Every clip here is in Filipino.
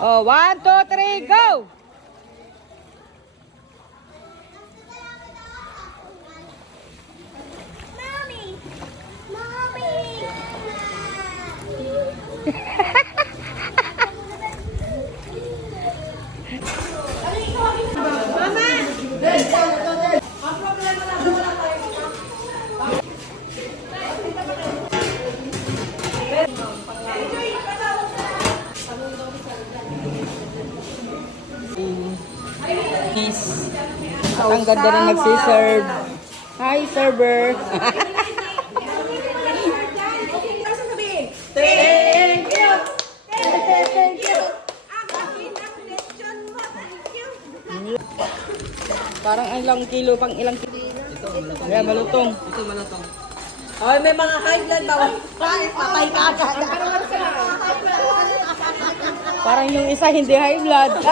Oh, 1, 2, 3, go! Mommy! Mommy! Peace. Ang ganda na nagsiserve. Hi, server. Thank you! Thank you! Parang ilang kilo, pang ilang kilo. Ayan, malutong. Ito malutong. Oh, may mga high blood bawal. Patay ka agad. Parang yung isa hindi high blood.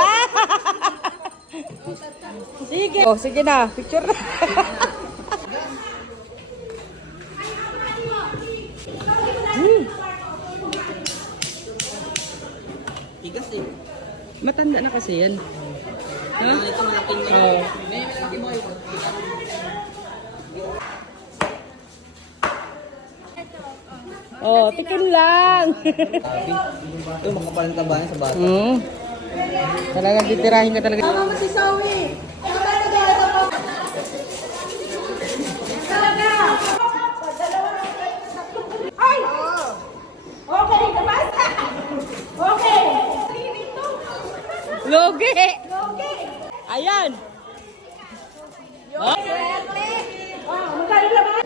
Sige. Oh, sige na. Picture na. Tigas eh. Matanda na kasi yan. Ha? Ito malaking na. Oh. Malaki mo ito. Oh, tikim lang. Ito makapalang tabahan sa bata. Talagang titirahin ka talaga. Mama si Zoe. Ay! Okay, basta. Okay. Logi. Okay. Ayan. Oh. Magkano naman?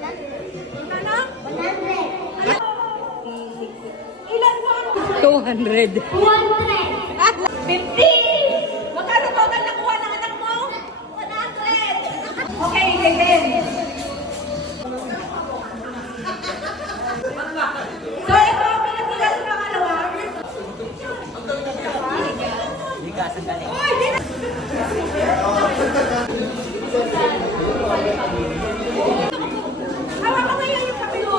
Ano? 100. Ilan mo? 200. 100. 50! Magkano total nakuha ng anak mo? 100! Okay, again. So, ito ang pinagbigas ng pangalawa. Bigas ang galing. Hawa ko ngayon yung papel mo.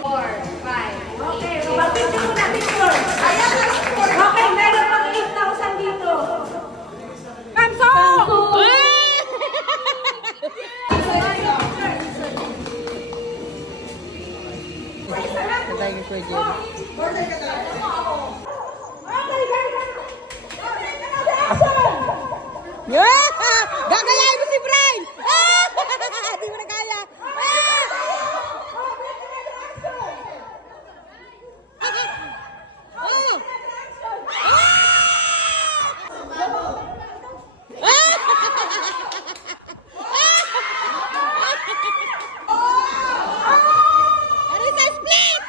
4, 5. Okay, mag-picture muna, picture. Ayan, okay, meron pang 8,000 dito. Kamso! Thank you, Kuya Jerry. Yeah! Gagayahin mo si Brian! Di mo na kaya! Arisa split!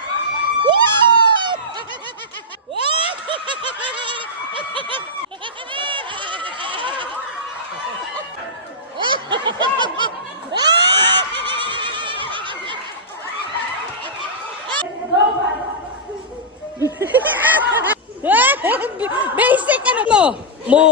Basic ano mo? Mo!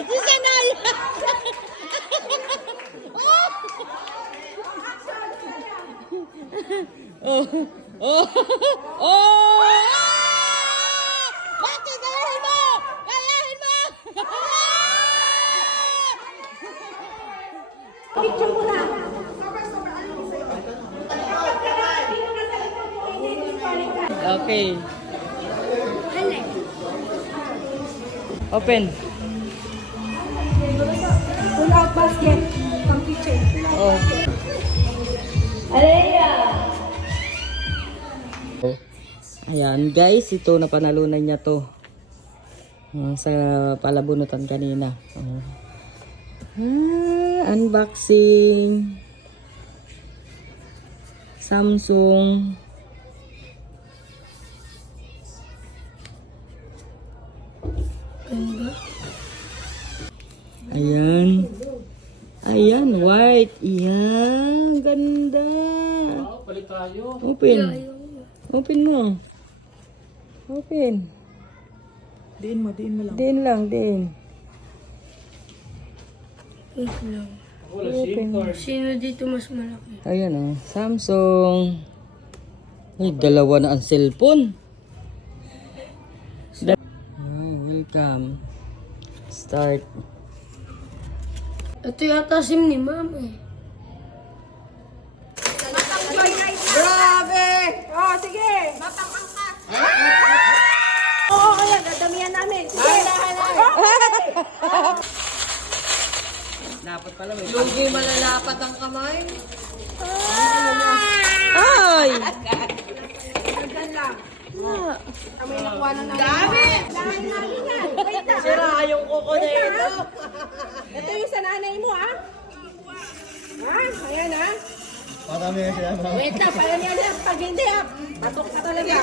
Isa na yan! Oh! Oh! Oh! Bakit? Gayahin mo! Gayahin mo! Picture mo na. Okay. Open. Pull out basket. Pang kitchen. Oh. Ayan guys, ito na panalunan niya to. Sa palabunutan kanina. Unboxing. Samsung. Ayan. Ayan, white. Ayan, ganda. Palit tayo. Open. Open mo. Open. Diin mo lang. Din lang, din. Ito lang. Wala SIM card. Sino dito mas malaki? Ayan oh, Samsung. Ay, dalawa na ang cellphone. Welcome. Start. Ito yata SIM ni Ma'am eh. Grabe! Oh, sige! Oo, kaya dadamihan namin. Sige! Dapat pala may Lugi malalapat ang kamay. Ay! Diyan lang. Kami nakuha na namin. Dami! Dami namin yan. Wait lang. Sira yung kuko na ito. Ito yung sa nanay mo, ha? Ha? Ayan, ha? Parami na siya. Wait lang, para niya lang. Pag hindi, ha? Patok ka talaga.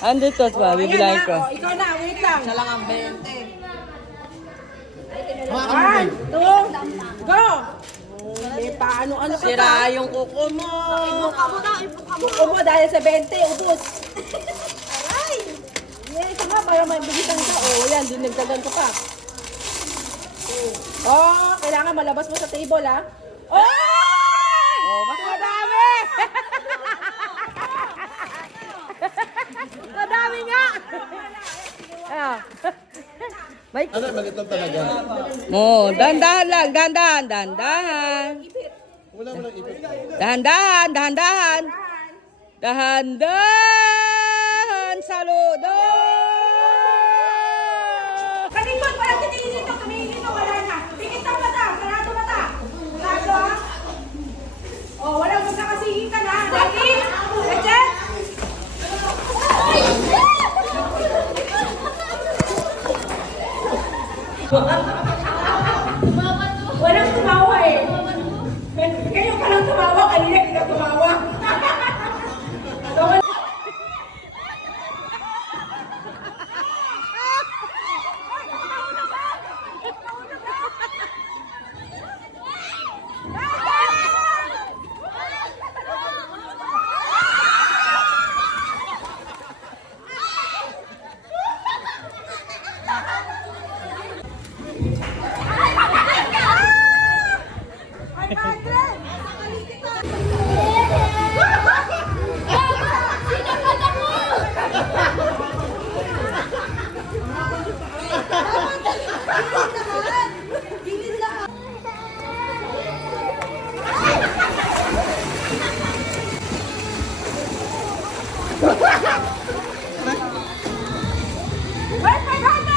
Andito pa, bibilahin ko. Oh, ikaw na, wait lang. Siya lang ang 20. 1, 2, go! May paano-ano ka pa? Sira yung kuko mo. Buko mo dahil sa 20, ubos. Aray! Yes, nga, para mabigitan ka. Oh, yan, dinagdagan ko pa. Oh, kailangan malabas mo sa table, ha? Oh! Oh, mas madami. Madami nga. Ah. May Ano, maliit lang talaga. Oh, dandahan lang, dandahan. Wala mo lang ipit. Dahan-dahan, dahan-dahan. Dahan-dahan, saludo. Kalikot, walang titingin dito. Tumingin dito, wala na. Tingin ang mata, sarado mata. Sarado, ha? Oh, walang magkakasingin ka na. Ready? Legit? Walang tumawa eh. Kayo ka lang tumawa, kanina ka lang tumawa. So, Wait, 500!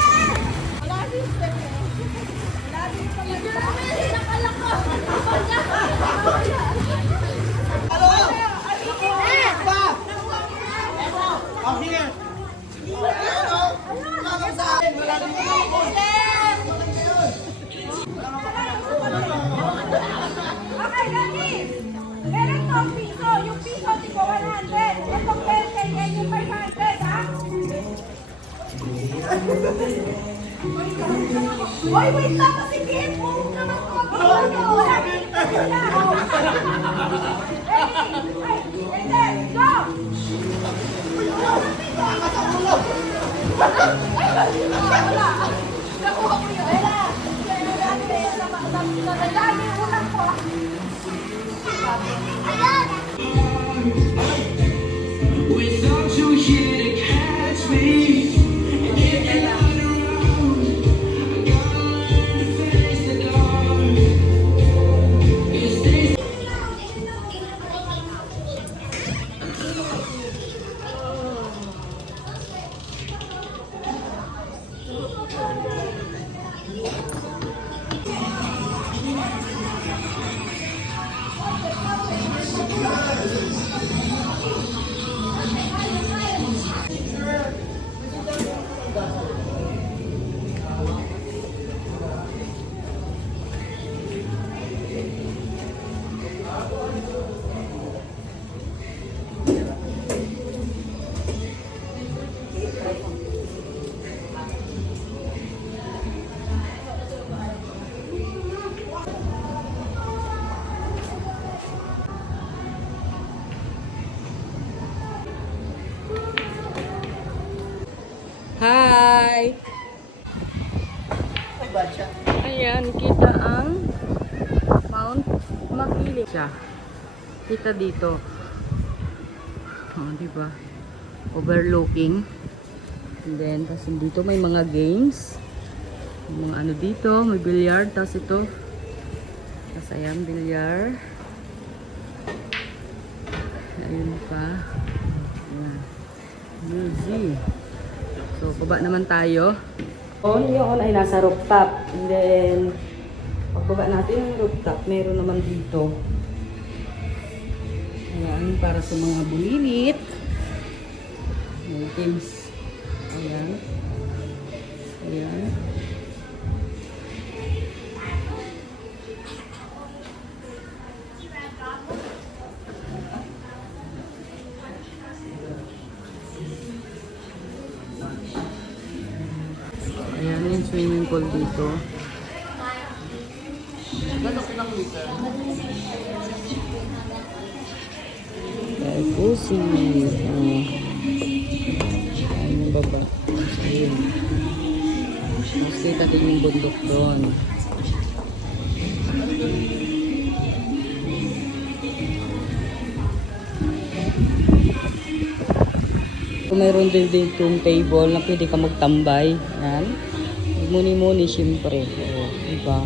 Okay, ready? Meron tong piso. Yung piso, tipo 100. Itong 20, yan yung 500, ha? Hoy, wait lang, masigit! Huwag ka magpapagawa. Wala, dito sila. Ready? And then, go! Dami ulang ko. Without you here to catch me, and if you're not around, I gotta learn to face the dark. Is this Hi. Ayan, kita ang Mount Makiling. Siya. Kita dito. Oh, diba? Overlooking. And then, tapos dito may mga games. Mga ano dito, may billiard. Tapos ito. Tapos ayan, billiard. Ayun pa. Ayan. Easy. So, baba naman tayo. Yun ay nasa rooftop. And then, pagbaba natin yung rooftop, meron naman dito. Ayan, para sa mga bulilit. May games. Ayan. Ayan. Ayan yung swimming pool dito. Ay, pusi. Ayan yung baba. Ayun. Mas kita din yung bundok doon. Mayroon din ditong table na pwede ka magtambay. Yan. Muni-muni, syempre. Oo, diba?